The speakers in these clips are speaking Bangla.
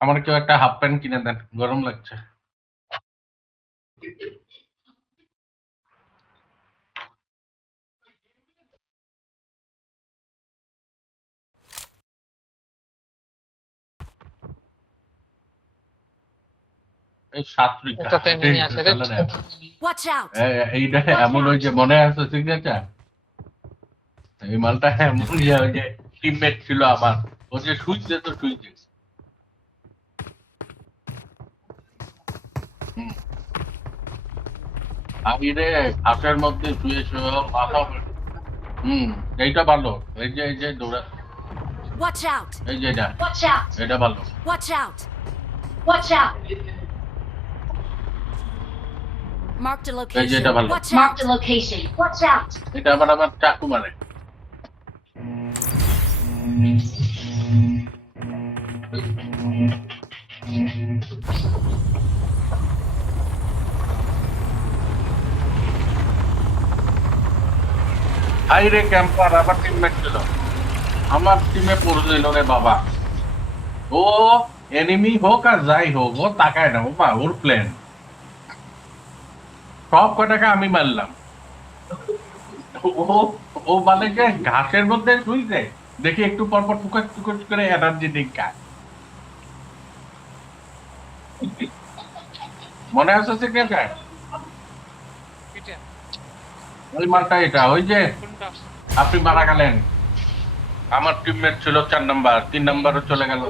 আমার কেউ একটা হাফ প্যান্ট কিনে দেন গরম লাগছে। আছে এইটা এমন ওই যে মনে আছে সিগনেচার এই মালটা এমন টিমমেট ছিল আমার। ও যে সুইচে তো সুইচে আমি রে ঘাসের মধ্যে শুয়ে শুয়ে মাথা হুম এইটা ভালো এই যে এই যে দৌড়া Watch out! এই যে এটা Watch out! এটা ভালো Watch out! Watch out! Marked a এই যে location. এটা ভালো Watch out! Marked a location. Watch out! এটা আবার আমার চাকু মারে হাই রে ক্যাম্পার আবার টিমমেট ছিল। আমার টিমে রে বাবা। ও এনিমি হোক আর যাই হোক, ও তাকায় না। ওর প্ল্যান সব কটাকে আমি মারলাম। ও ও মানে যে ঘাসের মধ্যে শুইছে দেখি একটু পর পর টুকাস টুকাস করে এনার্জি ড্রিঙ্ক খায়। মনে আছে সে কে মালটা এটা, ওই যে আপনি মারা গেলেন। আমার টিমমেট ছিল চার নাম্বার তিন নাম্বারও চলে গেল।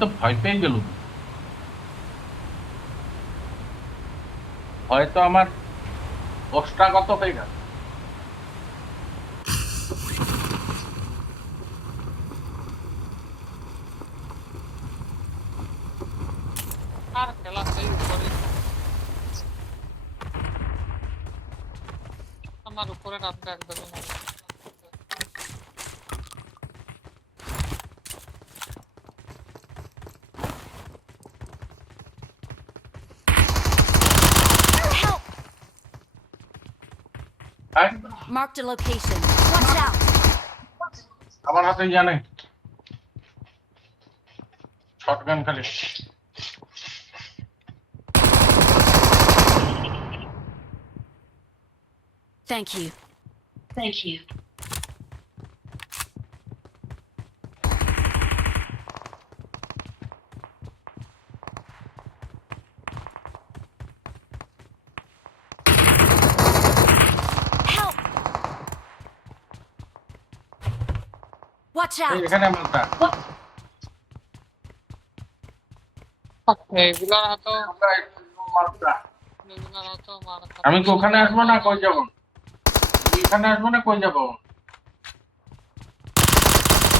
তো ভয় পেয়ে গেল হয়তো আমার অষ্টাগত হয়ে গেল। Marked a location. Watch out! আমার হাতে জানে শটগান খালি Thank you. Thank you. Watch out! এখানে মালটা। এইগুলোর হয়তো মালটা। এগুলোর হয়তো মার খাবে। আমি কি ওখানে আসব না কই যাব? এখানে আসব না কই যাব?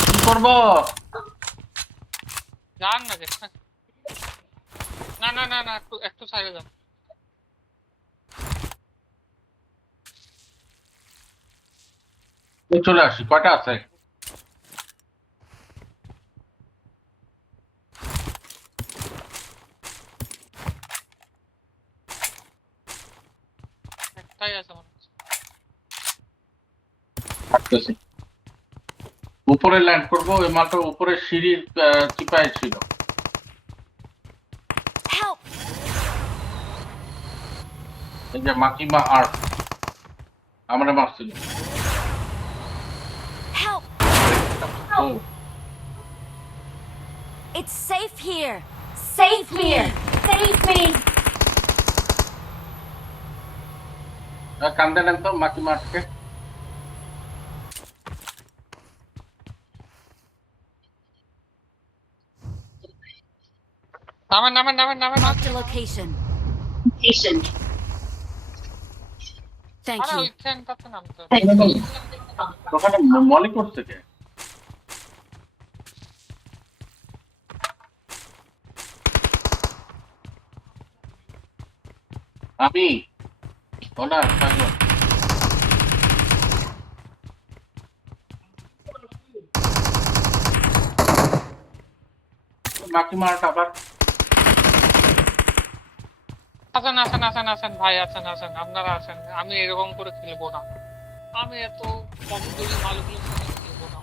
কি করব? যান না না না না না একটু একটু সাইডে চলে আসি কয়টা আছে? একটাই আছে মনে হচ্ছে। উপরে ল্যান্ড করব ওই মালটা উপরে সিঁড়ির চিপায় ছিল। এই যে মাকিমা আর্ট আমরা মারছিল It's safe here. Save me! Save me! আহ, কান্দে নেন তো মাকিমা আর্টকে নামেন নামেন নামেন নামেন Marked a location. Location. Thank আরে you. ওইখানটাতে নামতে হবে। Thank you. ওখানে মলি করছে কে আমি ওনা ছয়জন বাকি মারাটা আবার আসেন আসেন আসেন আসেন ভাই আসেন আসেন আপনারা আসেন আমি এরকম করে খেলব না। আমি এত কমজোরি মালগুলো খেলব না।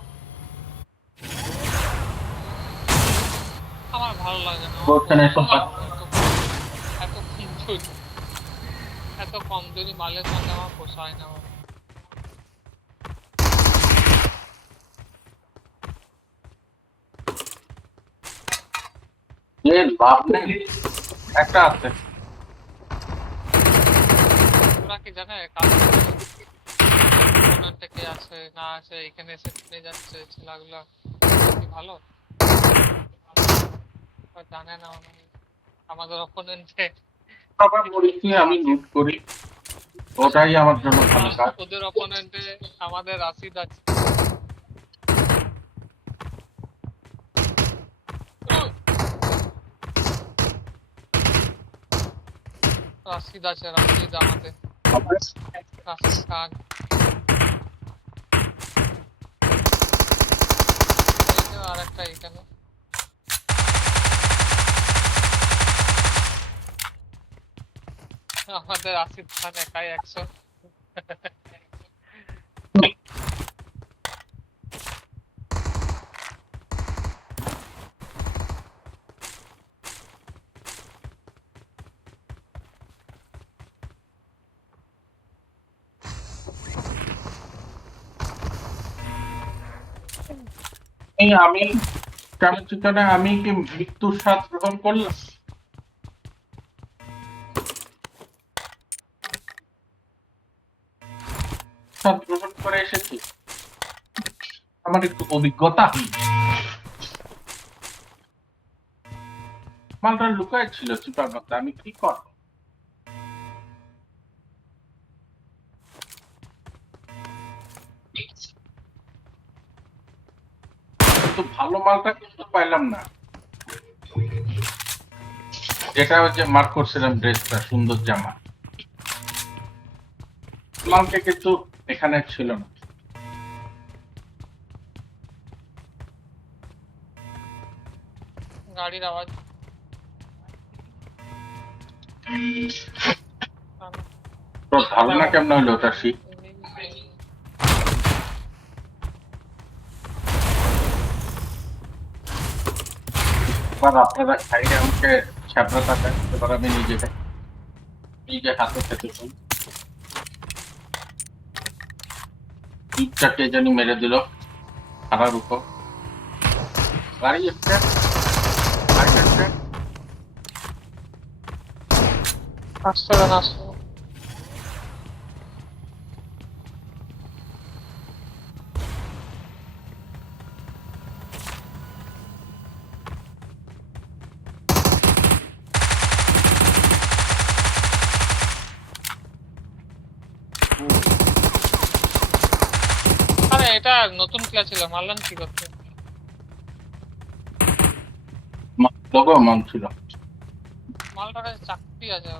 আমার ভালো লাগে না। এত- এত কমজোরি মালের সঙ্গে আমার পোষায় না। এ লাভ নেই একটা আছে। ওরা কি জানে কাজ থেকে আছে না আছে এখানে এসে যাচ্ছে ছেলেগুলা ভালো? জানে না। আমাদের অপোনেন্টে আবার মরিচি আমি লুট করি। ওটাই আমার জন্য ভালো কাজ। ওদের অপোনেন্টে আমাদের রাশিদ আছে। রাশিদ আছে রাশিদ আমাদের। রাশিদ খান। আরেকটা এখানে আমাদের আসিফ খান একাই একশো। আমি কেমন আমি কি মৃত্যুর স্বাদ গ্রহণ করলাম? আমার একটু অভিজ্ঞতা। মালটা লুকায় ছিল চিপার মধ্যে আমি কি করব? ভালো মালটা কিন্তু পাইলাম না। যেটা হচ্ছে মার্ক করছিলাম ড্রেসটা, সুন্দর জামা। মালটা কিন্তু এখানে ছিল না। গাড়ির আওয়াজ। তো ধারণা কেমন হলো শিখ আপনারা আমাকে ছ্যাবড়া টাকা এবার আমি নিজে নিজে হাতে খেতে চাই। জানি মেরে দিল খারার উপর। একটা গাড়ি একটা আসতে দেন আসতে আরে এটা নতুন ক্লাস ছিল মারলাম কি করতে? মান ছিল মালটার কাছে চাকরি আছে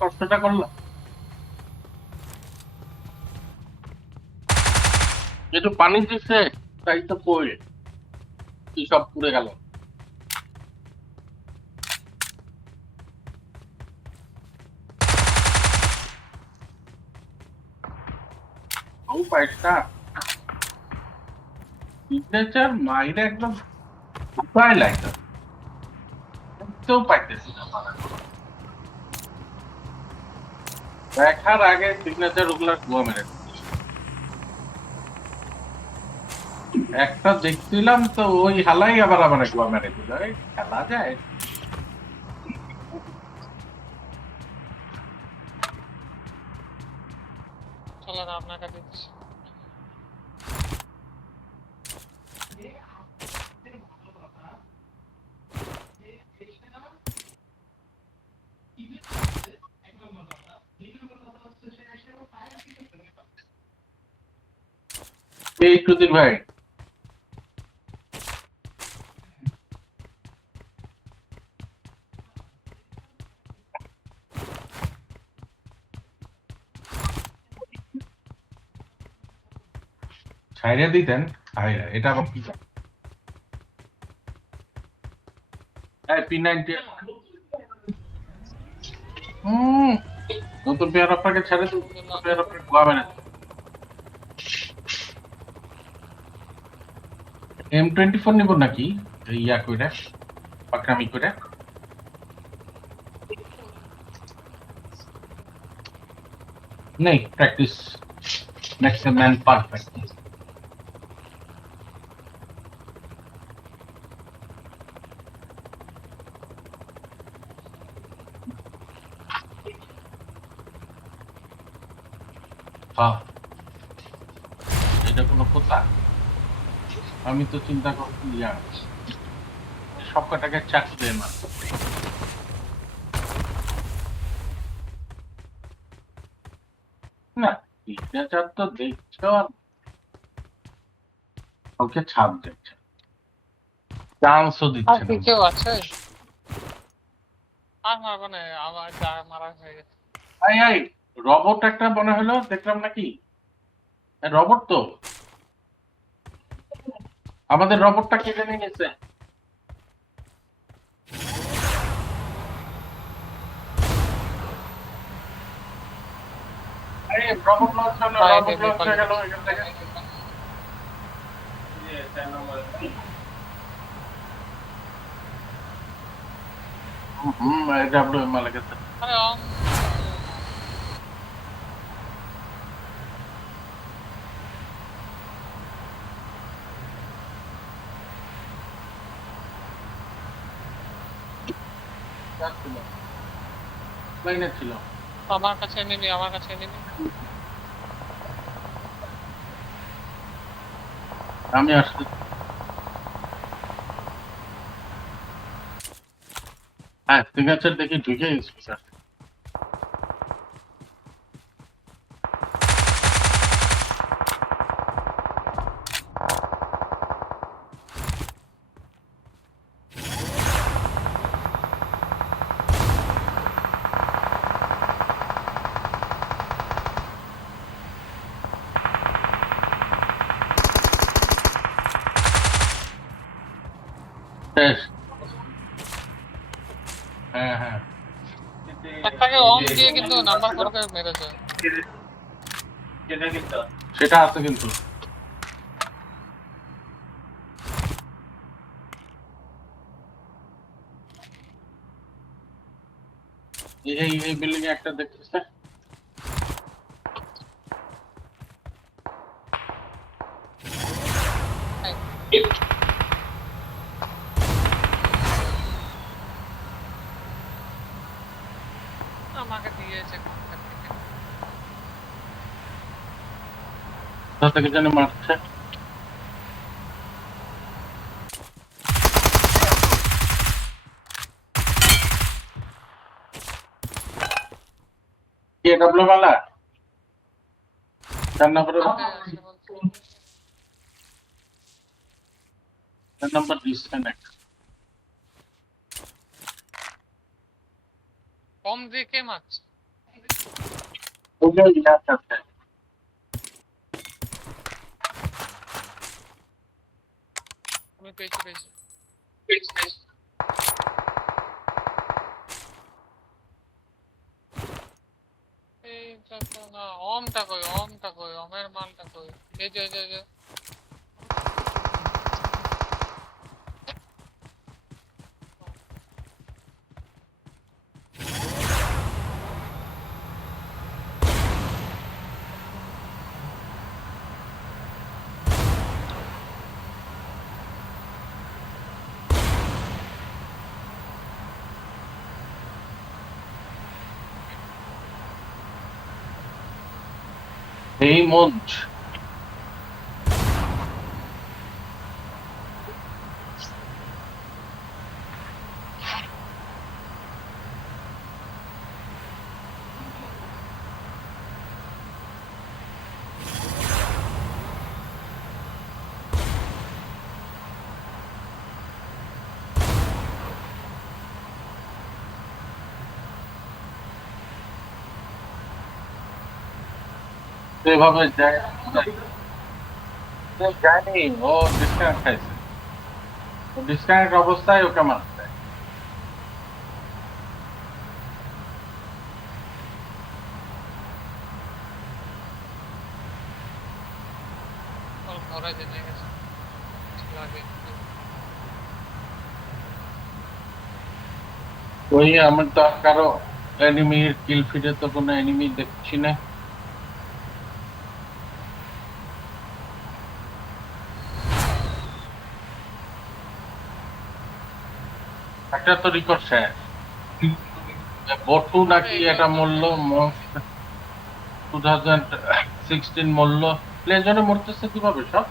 কষ্টটা করলাম একটু পানি দিছে তাই তো কই? সব পুড়ে গেল। সিগনেচার মাইরে একদম উপায় লাগতো পাইতেছি না দেখার আগে সিগনেচার ওগুলা মেরে একটা দেখছিলাম তো, ওই হালাই আবার আবার কুয়া মেরে দিল। খেলা যায়। আপনার কাছে এই কুদির ভাই। ছাইড়ে দিতেন? আরে এটা আবার কি? এই পি নাইনটি নতুন পেয়ার আপনাকে ছাড়ে দিন পেয়ার আপনাকে গোয়াবে না। এম টোয়েন্টি ফোর নিব নাকি? ইয়া কইরা, পাকরামি কইরা? নেই practice makes a man perfect হ্যাঁ এটা কোনো কথা? আমি তো চিন্তা করছি ইয়া সব কটাকে চাকরি দেয় না তো দেখছ। ওকে ছাপ দিচ্ছে চান্সও দিচ্ছে না। কেউ আছে? আর মারবো না আমার যা মারা হয়ে গেছে। আই আই রবট একটা মনে হলো দেখলাম নাকি? রবট তো? আমাদের রবটটা কেটে নিয়ে গেছে আরে রবট লঞ্চ হলো রবট লঞ্চ হয়ে গেল এখান থেকে। হুম ডাব্লিউ মালা গেছে। লাইনে ছিল। আমার কাছে নিবি আমার কাছে নিবি আমি আসছি। হ্যাঁ ঠিক আছে দেখি ঢুকে গেছি শেষ হ্যাঁ হ্যাঁ একটাকে অন দিয়ে কিন্তু নাম্বার করে মেরেছে। সেটা আছে কিন্তু। এই বিল্ডিং একটা দেখতেছে আমাকে দিয়েছে কোনটা থেকে। কোথা থেকে জানি মারছে কে ডাবলো মালা চার বলছে। চার নম্বর ডিসকানেক্ট কম দিয়ে কে মারছে ওই যে ইয়ার আছে আমি পেয়েছি পেয়েছি। তো না অমটা কই অমটা কই অমের মালটা কই? এই যে এই যে। এই এভাবে যায় যায়নি ও ডিসকানেক্ট খাইছে ডিসকানেক্ট অবস্থায় ওকে মারছে ওই আমার তো কারও এনিমির কিল ফিডে তো কোনো এনিমি দেখছি না। একটা তো রিকর্ড শেষ। বটু নাকি এটা মূল্য টু থাউজেন্ড সিক্সটিন মূল্য। প্লেজনে মরতেছে কীভাবে সব?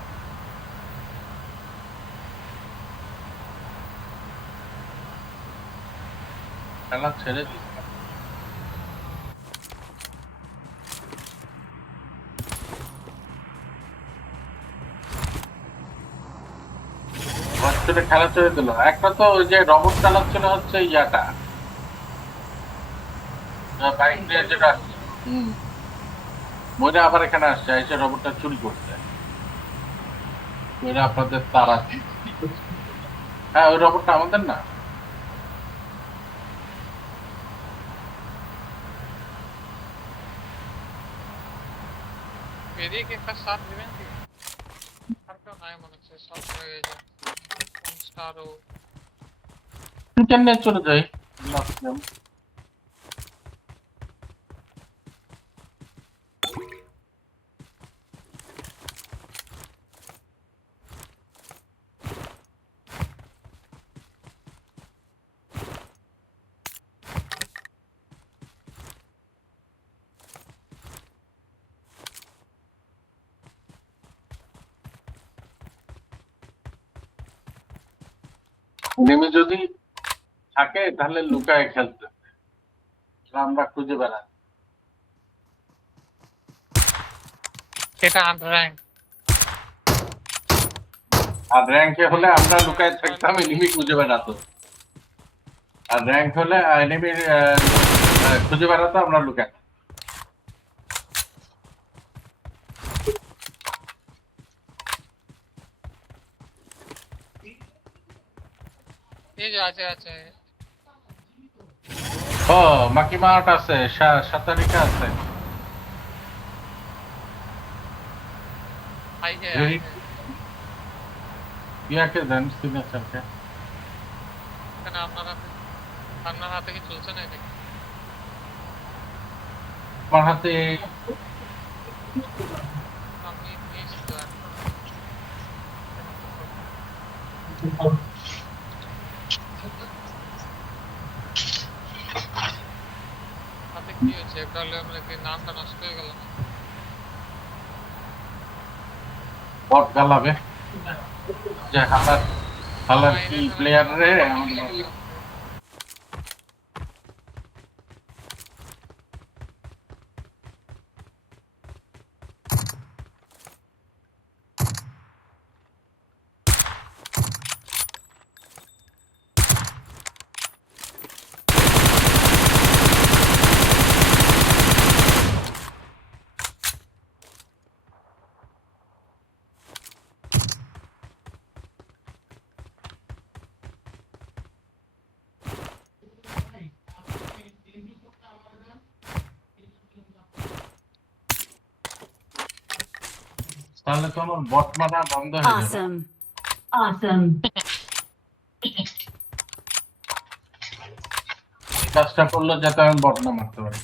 খেলা ছেড়ে দিচ্ছে হচ্ছে খেলা ছেড়ে দিল একটা তো ওই যে রবট চালাচ্ছিল হচ্ছে ইয়াটা। বাইক নিয়ে যেটা হুম। মনে আবার এখানে আসছে এসে রবটটা চুরি করছে। মনে আপনাদের তারা। হ্যাঁ ওই রবটটা আমাদের না? বেরিয়ে কি একটা সার দিবেন কি? আর কেউ নাই মনে হচ্ছে সব হয়ে গেছে। স্টারও ইন্টারনেট চলে যাই Last যদি থাকে তাহলে লুকায় খেলতে। আমরা খুঁজে বেড়াই সেটা আর র্যাঙ্কে হলে আমরা লুকায় থাকতাম এনিমি খুঁজে বেড়াতো। আর র্যাঙ্ক হলে এনিমি খুঁজে বেড়াতো আমরা লুকায় এই যে আছে আছে। ও মাকি মার্ট আছে সাতারিকা আছে। ইয়াকে দেন সিগনেচারকে। আপনার হাতে আপনার হাতে কি চলছে না এটা আমার হাতে তো এখন। হাতে কি হয়েছে একটা হলে আমরা কি নামটা নষ্ট হয়ে গেল? বট গালাবে যে হালার হালার প্লেয়ার রে? তো আমার বট মারা বন্ধ হয়ে যাবে। Awesome. Awesome. কাজটা করল যাতে আমি বট না মারতে পারি.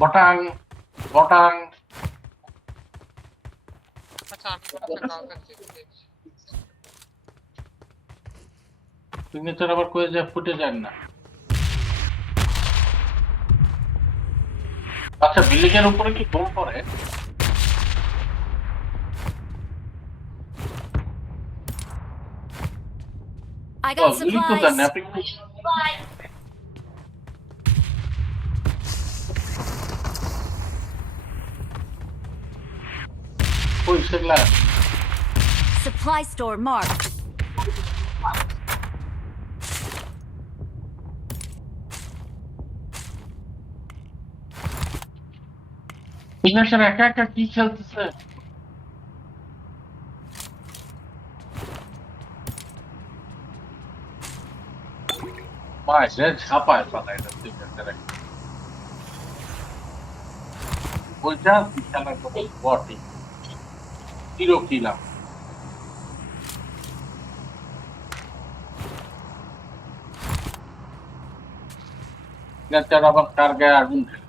বটাং বটাং। আচ্ছা সিগনেচার আবার কয়ে যায় ফুটে যান না। আচ্ছা বিল্ডিং এর উপরে কি বোম পড়ে I ও, got গুলি তো দেন না, supplies. আপনি কি- Supplies. কই সেগুলা Supply store marked. বিঘ্নেশ্বর একা একা কি খেলতেছে মাসে ছাপায় পালায় না বিঘ্নেশ্বর একা। ওইটা খেলার কথা বটে চির কিলাম বিঘ্নেশ্বর আবার কার গায়ে আগুন ঢেলে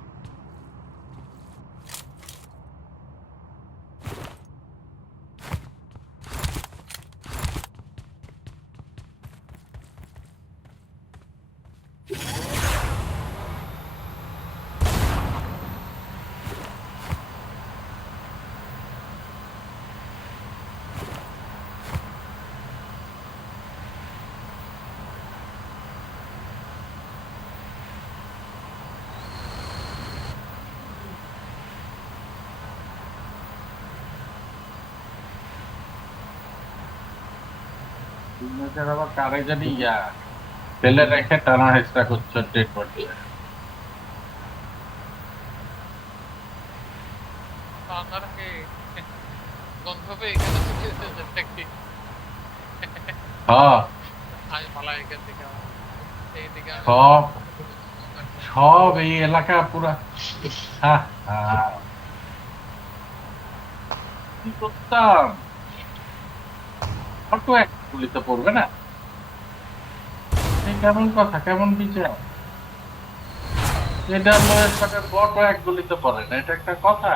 আবার কারে জানি ইয়া রেখে টানা করছে ডেড বডি? হ্যাঁ সব এই এলাকা পুরা। হা, হা। কি করতাম? গুলিতে পড়বে না? কেমন কথা? কেমন বিচার এটা লয়ের সাথে বটো এক গুলিতে পড়ে না, এটা একটা কথা।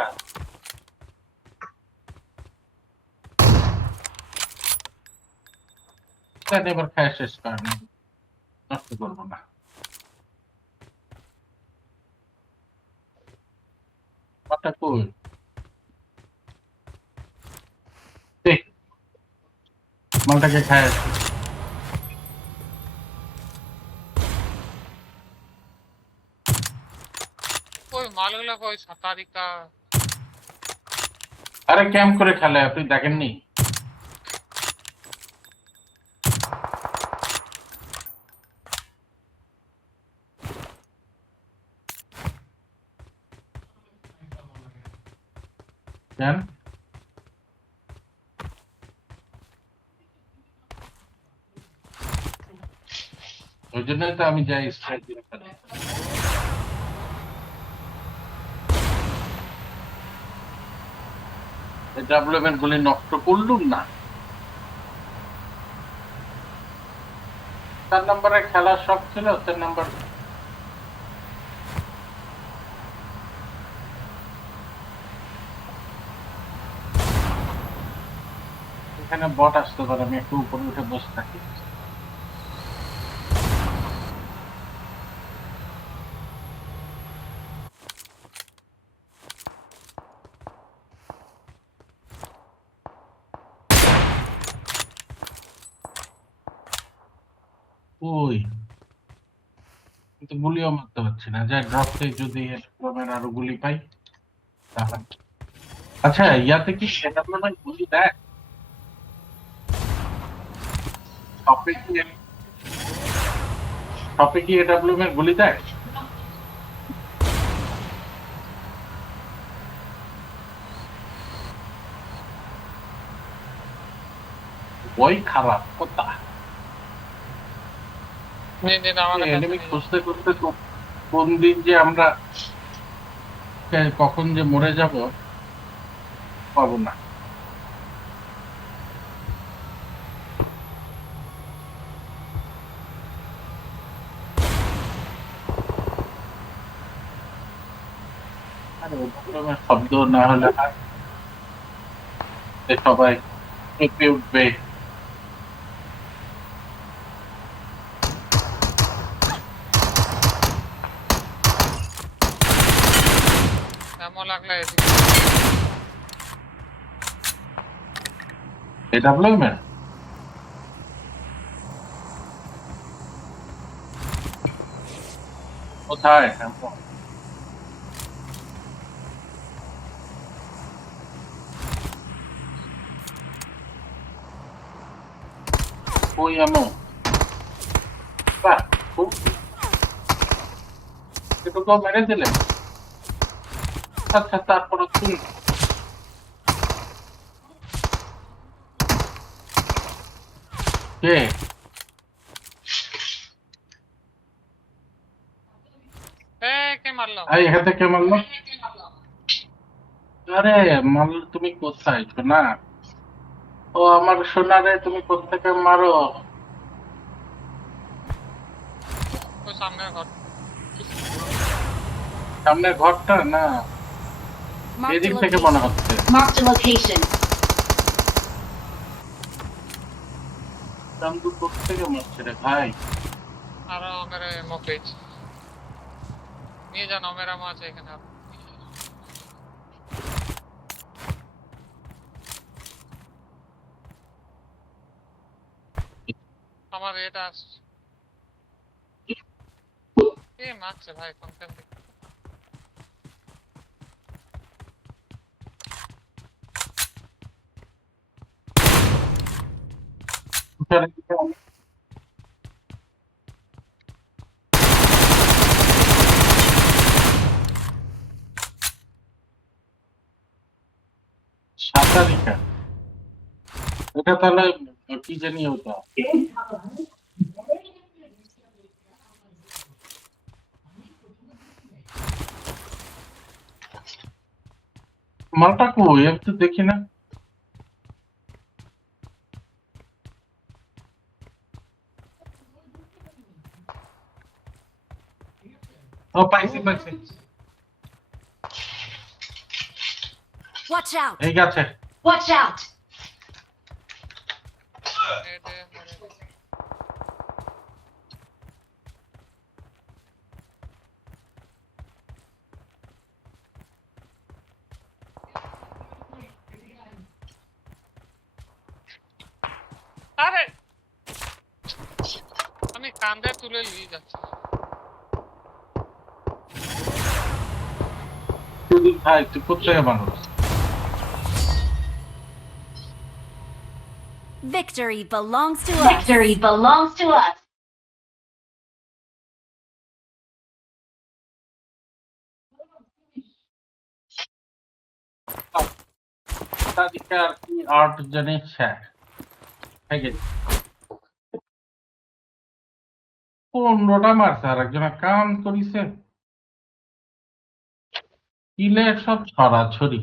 এবার খায় শেষ করেন। নষ্ট করব না। মাথা কই দেখ মালটাকে খায় আসি। ওই মালগুলো কই? সাতারিকা। আরে ক্যাম্প করে খেলে আপনি দেখেননি? কেন? ওই জন্যই তো আমি যাই স্ট্রাইক। ডেভেলপমেন্ট গুলি নষ্ট করলুম না চার নম্বরে খেলার ছিল, চার নম্বর এখানে বট আসতে পারে, আমি একটু উপরে উঠে বসে থাকি ওই কিন্তু গুলিও মারতে পারছি না যাই ড্রপ থেকে যদি এরকমের আরও গুলি পাই তাহলে। আচ্ছা ইয়াতে কি সেটা মনে গুলি দেয়? শপে কি শপে কি এডাব্লিউএম এর গুলি দেয়? বই খারাপ কথা এনিমি খুঁজতে খুঁজতে কোন দিন যে আমরা কখন যে মরে যাব, পাবো না। শব্দ না হলে সবাই কেঁপে উঠবে। development. Oh, Thai, I'm from. โอ้ยมงป่ะปุ๊บจะต้องมาไม่ได้เลยถ้าถ้าตาปนตุ้ง এই এখান থেকে মারলো? আরে মারলো তুমি কোথায়? সোনা। ও আমার সোনারে তুমি কোথেকে মারো? ঘর। সামনের ঘরটা? না। এদিক থেকে. মনে হচ্ছে। Marked a location. থেকে মারছে রে ভাই মকেজ নিয়ে যান মেরা মাছ এখানে। আমার এটা আসছে কে মারছে ভাই দিকে এটা তাহলে কি জানি ওটা? মালটা কই? আমি তো দেখি না। ও পাইছি পাইছি Watch out! এই গাছে Watch out! এ দে, মরে দে। আরে আমি কান্দে তুলে নিয়ে যাচ্ছি সুদীপ ভাই তুই কোথায় মানুষ Victory belongs to us. Victory belongs to us. তাদেরকে আর কি আট জনের স্যার ঠিক আছে পনেরোটা মারছে আর একজনে কাম করিছে কিলে সব ছড়াছড়ি